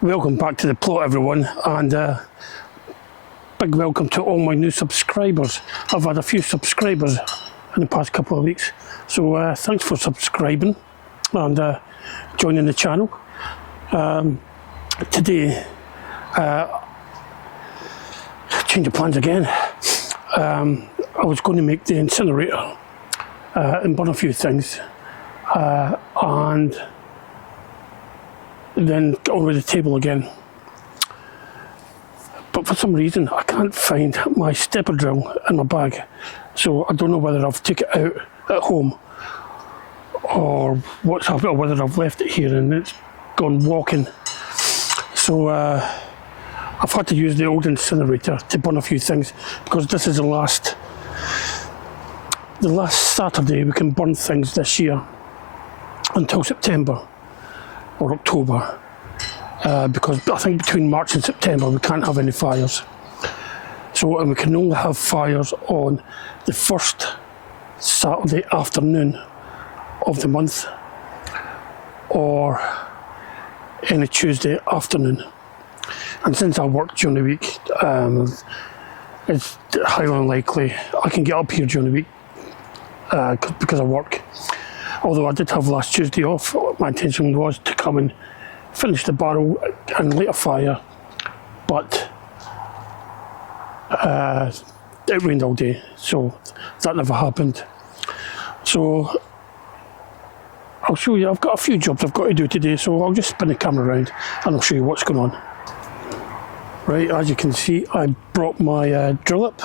Welcome back to the plot, everyone, and big welcome to all my new subscribers. I've had a few subscribers in the past couple of weeks, so thanks for subscribing and joining the channel. Today, change of plans again. I was going to make the incinerator and burn a few things and then get on with the table again. But for some reason I can't find my stepper drill in my bag, so I don't know whether I've taken it out at home or what's happened, or whether I've left it here and it's gone walking. So I've had to use the old incinerator to burn a few things, because this is the last Saturday we can burn things this year until September or October, because I think between March and September we can't have any fires. So, and we can only have fires on the first Saturday afternoon of the month or any Tuesday afternoon. And since I work during the week, it's highly unlikely I can get up here during the week because I work. Although I did have last Tuesday off, my intention was to come and finish the barrel and light a fire, but it rained all day, so that never happened. So I'll show you, I've got a few jobs I've got to do today, so I'll just spin the camera around and I'll show you what's going on. Right, as you can see, I brought my drill up,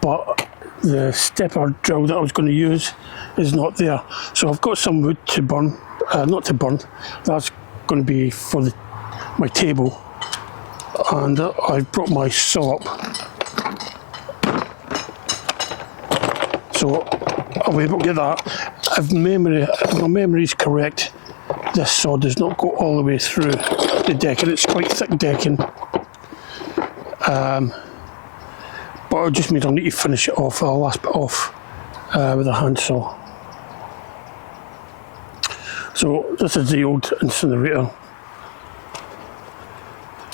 but the stepper drill that I was going to use is not there. So I've got some wood to burn, not to burn, that's going to be for my table, and I brought my saw up, so I'll be able to get that. If my memory is correct, this saw does not go all the way through the decking. It's quite thick decking, but it just means I'll need to finish it off, the last bit off with a handsaw. So this is the old incinerator,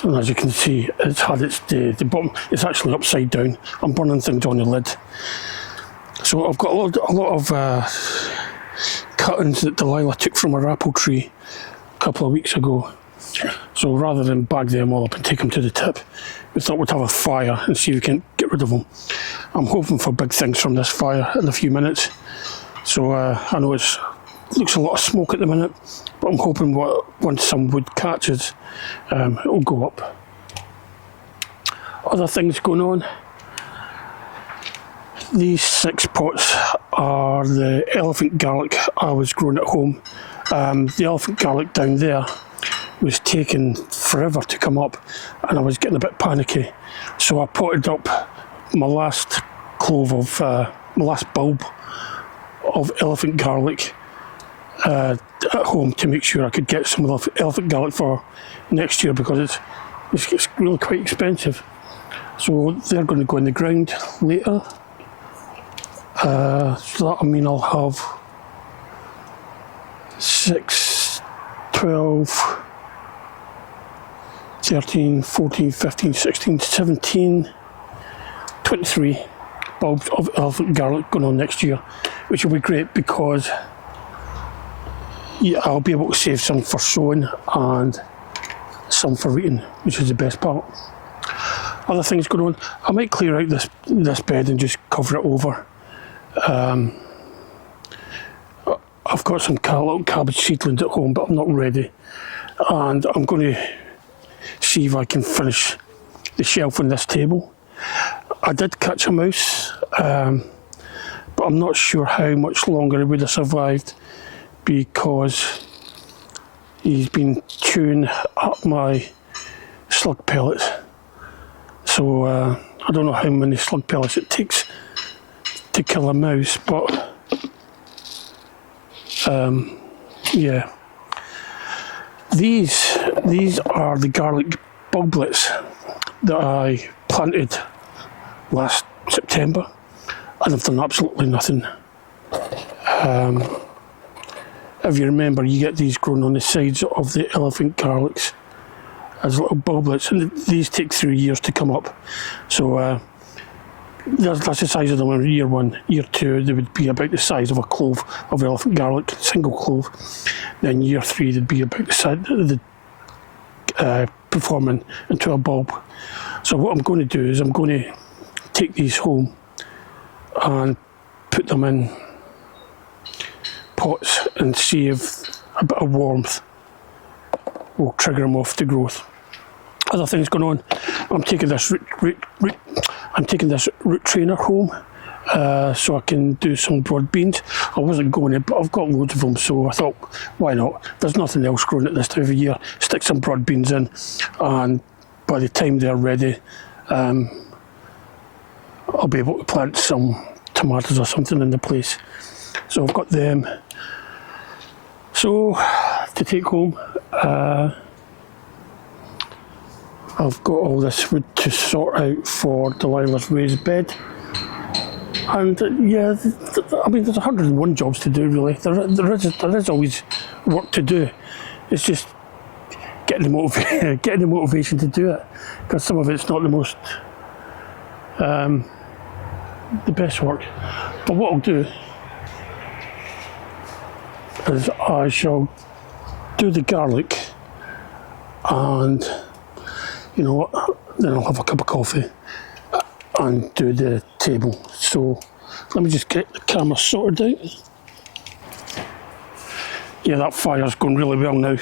and as you can see, it's had the bottom, it's actually upside down. I'm burning things on the lid. So I've got a lot of cuttings that Delilah took from her apple tree a couple of weeks ago. So rather than bag them all up and take them to the tip, we thought we'd have a fire and see if we can get rid of them. I'm hoping for big things from this fire in a few minutes. So I know it looks a lot of smoke at the minute, but I'm hoping once some wood catches, it'll go up. Other things going on. These 6 pots are the elephant garlic I was growing at home. The elephant garlic down there was taking forever to come up, and I was getting a bit panicky. So I potted up my last clove of, my last bulb of elephant garlic at home to make sure I could get some of the elephant garlic for next year, because it's really quite expensive. So they're going to go in the ground later. So that'll mean I'll have 6, 12, 13, 14, 15, 16, 17, 23 bulbs of elephant garlic going on next year, which will be great because I'll be able to save some for sowing and some for eating, which is the best part. Other things going on, I might clear out this bed and just cover it over. I've got some little cabbage seedlings at home, but I'm not ready, and I'm going to see if I can finish the shelf on this table. I did catch a mouse, but I'm not sure how much longer he would have survived, because he's been chewing up my slug pellets. So I don't know how many slug pellets it takes to kill a mouse, but yeah. These are the garlic bulblets that I planted last September, and have done absolutely nothing. if you remember, you get these growing on the sides of the elephant garlics as little bulblets, and these take 3 years to come up. So that's the size of them in year 1. Year 2, they would be about the size of a clove of elephant garlic, single clove. Then year 3, they'd be about the size, performing into a bulb. So what I'm going to do is I'm going to take these home and put them in pots and see if a bit of warmth will trigger them off to growth. Other things going on, I'm taking this root trainer home so I can do some broad beans. I wasn't going to, but I've got loads of them, so I thought, why not? There's nothing else growing at this time of year. Stick some broad beans in, and by the time they're ready, I'll be able to plant some tomatoes or something in the place. So I've got them. So to take home, I've got all this wood to sort out for Delilah's raised bed. And yeah, I mean, there's 101 jobs to do, really. There is always work to do. It's just getting the motivation to do it, because some of it's not the most the best work. But what I'll do is I shall do the garlic, and you know what, then I'll have a cup of coffee and do the table. So let me just get the camera sorted out. Yeah, that fire's going really well now.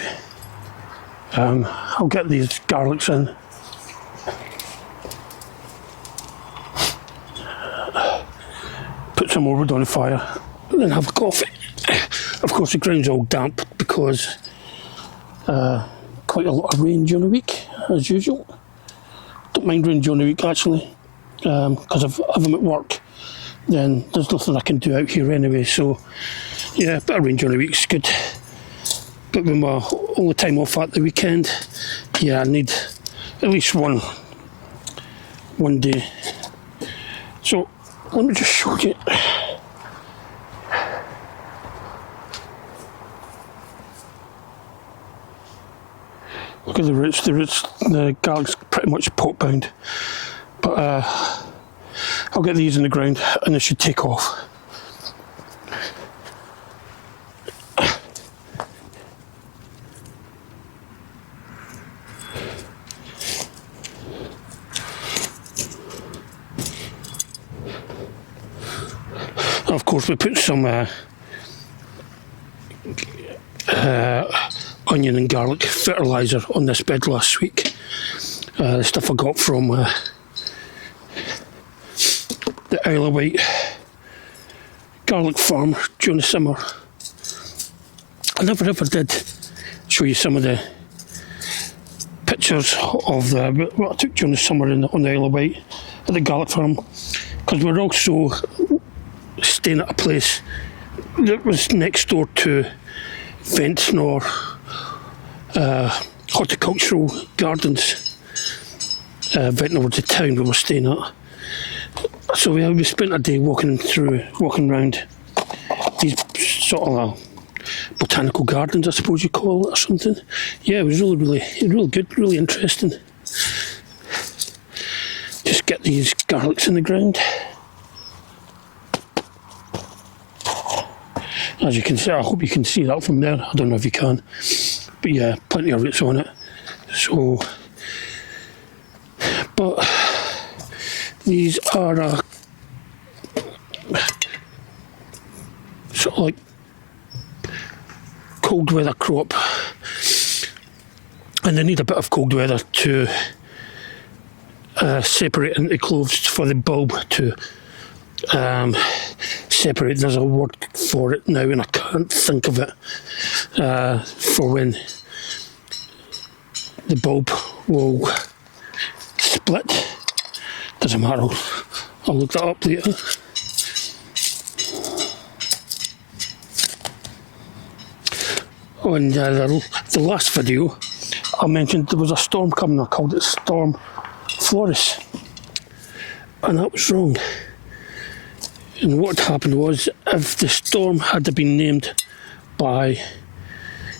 I'll get these garlics in. Put some more wood on the fire, and then have a coffee. Of course, the ground's all damp because quite a lot of rain during the week, as usual. Don't mind rain during the week, actually, because if I'm at work, then there's nothing I can do out here anyway. So, yeah, a bit of rain during the week's good. But with my only time off at the weekend, yeah, I need at least one day. So, let me just show you. Look at the roots, the garlic's pretty much pot bound. But I'll get these in the ground and they should take off. Of course, we put some onion and garlic fertiliser on this bed last week. The stuff I got from the Isle of Wight garlic farm during the summer. I never ever did show you some of the pictures of what I took during the summer on the Isle of Wight at the garlic farm, because we're also staying at a place that was next door to Ventnor horticultural gardens. Ventnor was the town we were staying at. So we spent a day walking around these sort of botanical gardens, I suppose you call it, or something. Yeah, it was really good, really interesting. Just get these garlics in the ground. As you can see, I hope you can see that from there. I don't know if you can, but yeah, plenty of roots on it. So, but these are a sort of like cold weather crop, and they need a bit of cold weather to separate into cloves for the bulb to separate. There's a word for it now and I can't think of it, for when the bulb will split. Doesn't matter, I'll look that up later. On the last video I mentioned there was a storm coming. I called it Storm Floris, and that was wrong. And what happened was, if the storm had been named by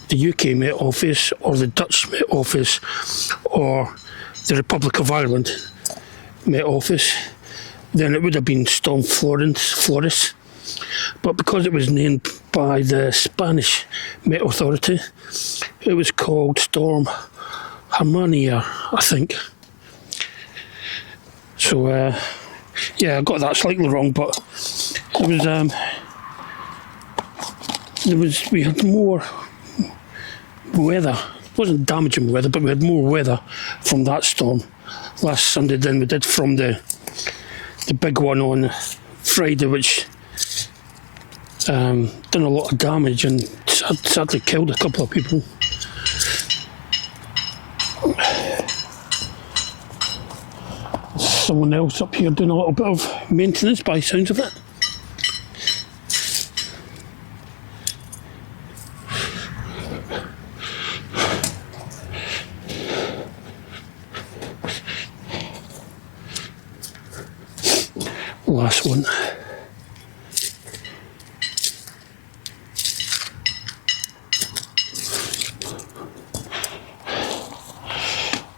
the UK Met Office or the Dutch Met Office or the Republic of Ireland Met Office, then it would have been Storm Flores. But because it was named by the Spanish Met Authority, it was called Storm Hermania, I think. So, yeah, I got that slightly wrong, but we had more weather. It wasn't damaging weather, but we had more weather from that storm last Sunday than we did from the big one on Friday, which done a lot of damage and sadly killed a couple of people. Someone else up here doing a little bit of maintenance by the sounds of it. Last one.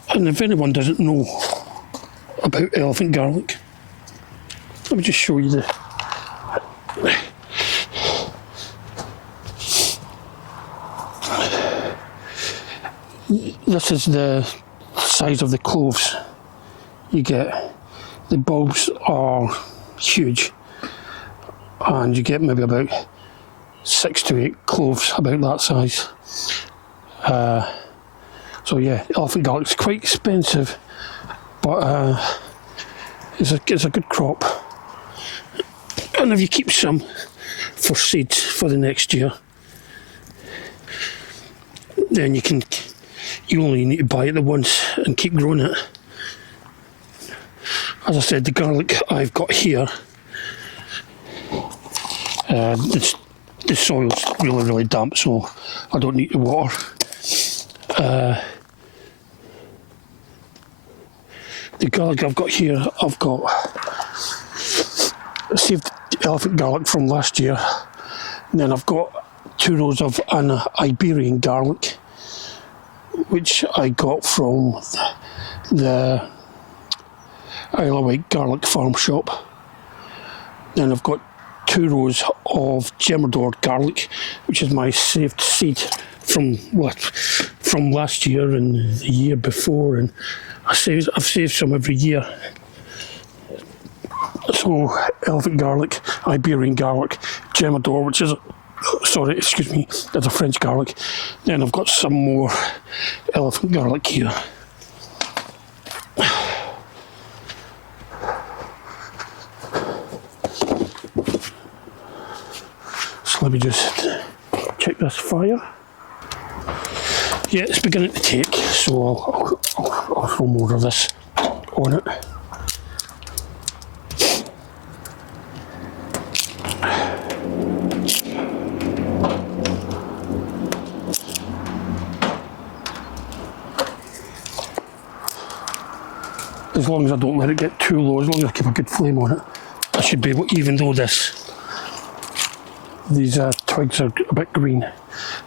And if anyone doesn't know about elephant garlic, let me just show you the this is the size of the cloves you get. The bulbs are huge and you get maybe about 6 to 8 cloves about that size. So yeah, elephant garlic's quite expensive, but it's a good crop. And if you keep some for seeds for the next year, then you only need to buy it the once and keep growing it. As I said, the garlic I've got here, the soil's really damp, so I don't need the water. The garlic I've got here, I've got saved elephant garlic from last year, and then I've got 2 rows of an Iberian garlic, which I got from the Isle of Wight Garlic Farm Shop. Then I've got 2 rows of Gemador garlic, which is my saved seed from last year and the year before, and I've saved some every year. So elephant garlic, Iberian garlic, Gemador, which is that's a French garlic. Then I've got some more elephant garlic here. So let me just check this fire. Yeah, it's beginning to take, so I'll throw more of this on it. As long as I don't let it get too low, as long as I keep a good flame on it, I should be able, even though these twigs are a bit green,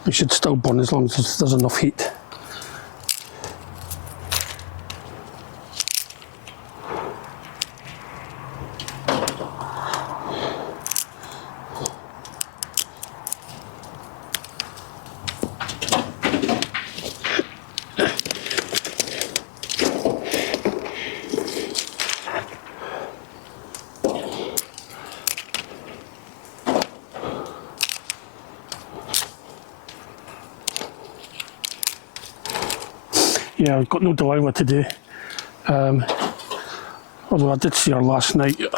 they should still burn as long as there's enough heat. Yeah, I've got no Delilah today, although I did see her last night. It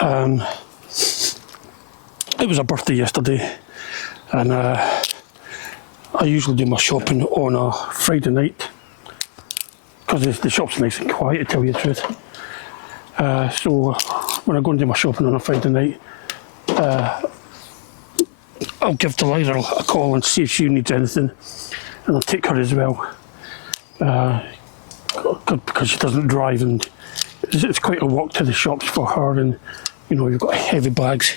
was her birthday yesterday, and I usually do my shopping on a Friday night because the shop's nice and quiet, to tell you the truth. So when I go and do my shopping on a Friday night, I'll give Delilah a call and see if she needs anything, and I'll take her as well. Because she doesn't drive, and it's quite a walk to the shops for her, and you know, you've got heavy bags.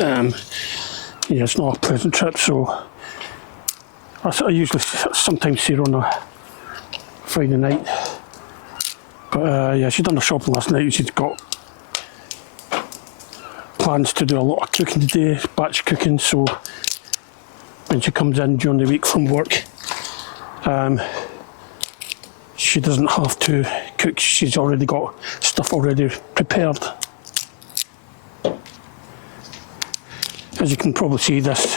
Yeah, it's not a pleasant trip, so I usually sometimes see her on a Friday night. But yeah, she's done her shopping last night. She's got plans to do a lot of cooking today, batch cooking, so when she comes in during the week from work, she doesn't have to cook. She's already got stuff already prepared. As you can probably see, this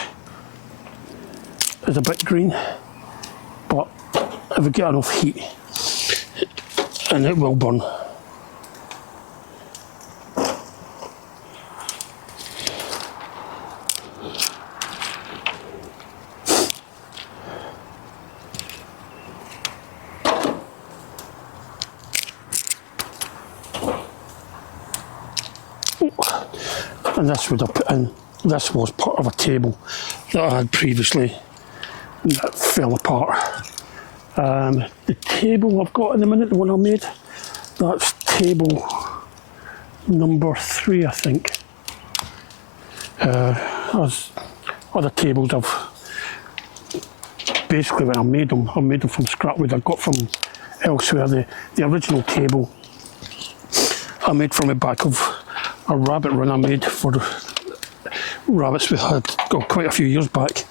is a bit green, but if we get enough heat, and it will burn. And this would have put in, this was part of a table that I had previously that fell apart. The table I've got in the minute, the one I made, that's table number 3, I think. As other tables I've basically, when I made them from scrap wood I got from elsewhere. The original table I made from the back of a rabbit run I made for the rabbits we had got quite a few years back.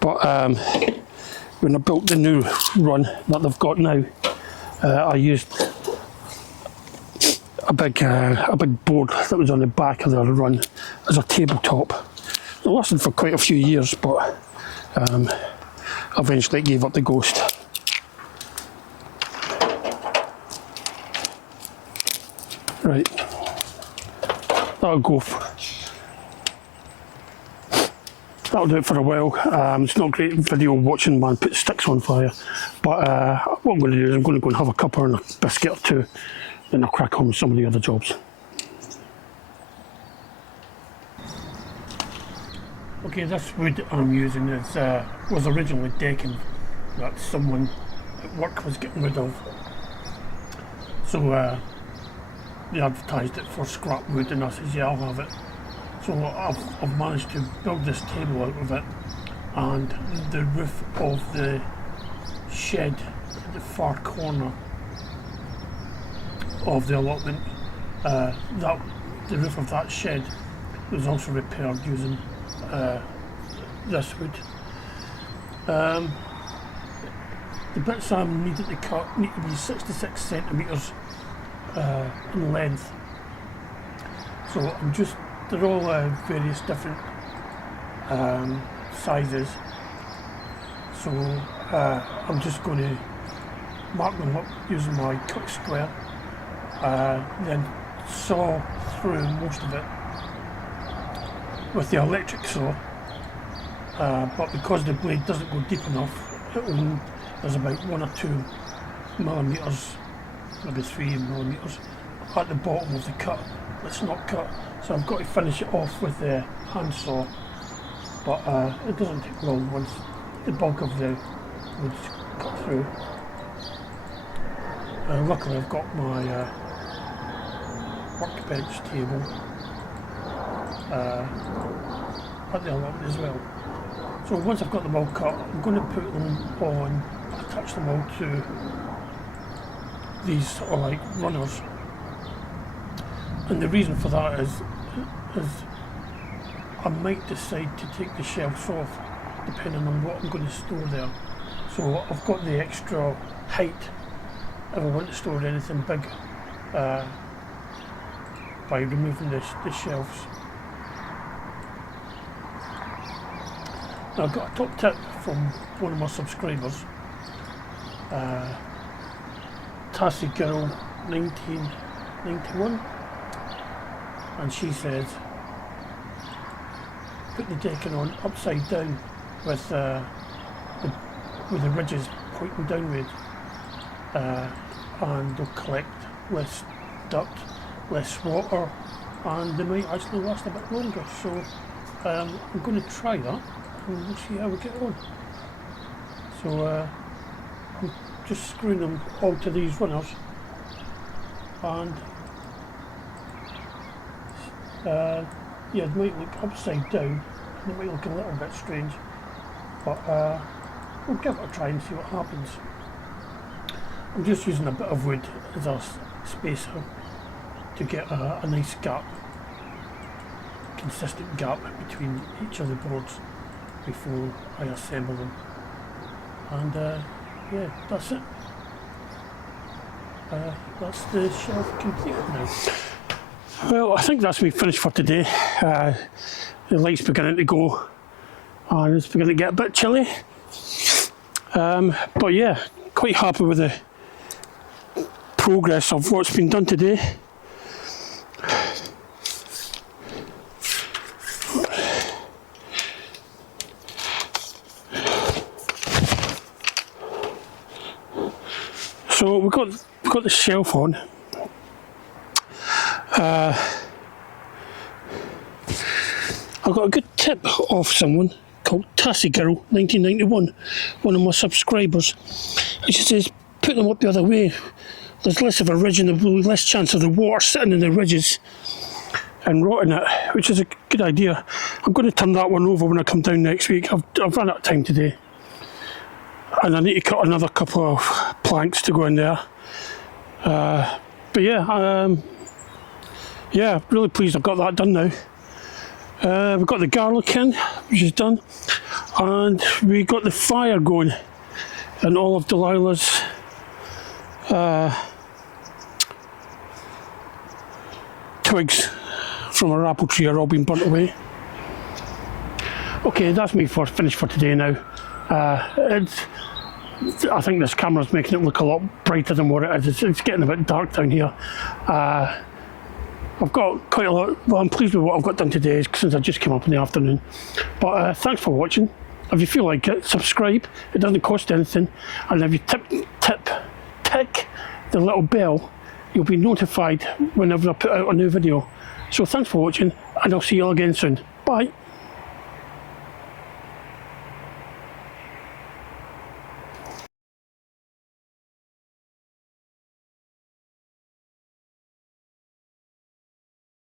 But when I built the new run that they've got now, I used a big board that was on the back of the run as a tabletop. It lasted for quite a few years, but eventually it gave up the ghost. Right, that'll go. That'll do it for a while. It's not a great video watching man put sticks on fire, but what I'm going to do is I'm going to go and have a cuppa and a biscuit or two, then I'll crack on with some of the other jobs. Okay, this wood I'm using is was originally decking that someone at work was getting rid of. So they advertised it for scrap wood, and I said, yeah, I'll have it. So I've managed to build this table out of it, and the roof of the shed at the far corner of the allotment, the roof of that shed was also repaired using this wood. The bits I needed to cut need to be 66 centimetres in length. So they're all various different sizes. So I'm just going to mark them up using my cut square, then saw through most of it with the electric saw, but because the blade doesn't go deep enough, there's about 1 or 2 millimetres, maybe 3 millimetres at the bottom of the cut that's not cut, so I've got to finish it off with the hand saw, but it doesn't take long once the bulk of the wood's cut through. Luckily I've got my workbench table at the allotment as well. So once I've got them all cut, I'm going to put them on, attach them all to these sort of like runners. And the reason for that is I might decide to take the shelves off depending on what I'm going to store there. So I've got the extra height if I want to store anything big by removing the shelves. Now, I got a top tip from one of my subscribers, Tassie Girl 1991, and she says put the decking on upside down with the ridges pointing downward, and they'll collect less dirt, less water, and they might actually last a bit longer. So I'm going to try that and we'll see how we get on. So I'm just screwing them all to these runners, and yeah, they might look upside down and it might look a little bit strange, but we'll give it a try and see what happens. I'm just using a bit of wood as a spacer to get a nice gap, consistent gap between each of the boards before I assemble them. And yeah, that's it. That's the shelf completed now. Well, I think that's me finished for today. The light's beginning to go and it's beginning to get a bit chilly. But yeah, quite happy with the progress of what's been done today. So we've got the shelf on. I got a good tip off someone called Tassie Girl 1991, one of my subscribers. And she says, put them up the other way. There's less of a ridge and there'll be less chance of the water sitting in the ridges and rotting it, which is a good idea. I'm going to turn that one over when I come down next week. I've run out of time today. And I need to cut another couple of planks to go in there. But yeah, yeah, really pleased I've got that done now. We've got the garlic in, which is done, and we got the fire going, and all of Delilah's twigs from our apple tree are all being burnt away. Okay, that's me finished for today now. I think this camera's making it look a lot brighter than what it is. It's getting a bit dark down here. I've got quite a lot. Well, I'm pleased with what I've got done today since I just came up in the afternoon. But thanks for watching. If you feel like it, subscribe. It doesn't cost anything. And if you tick the little bell, you'll be notified whenever I put out a new video. So thanks for watching, and I'll see you all again soon. Bye.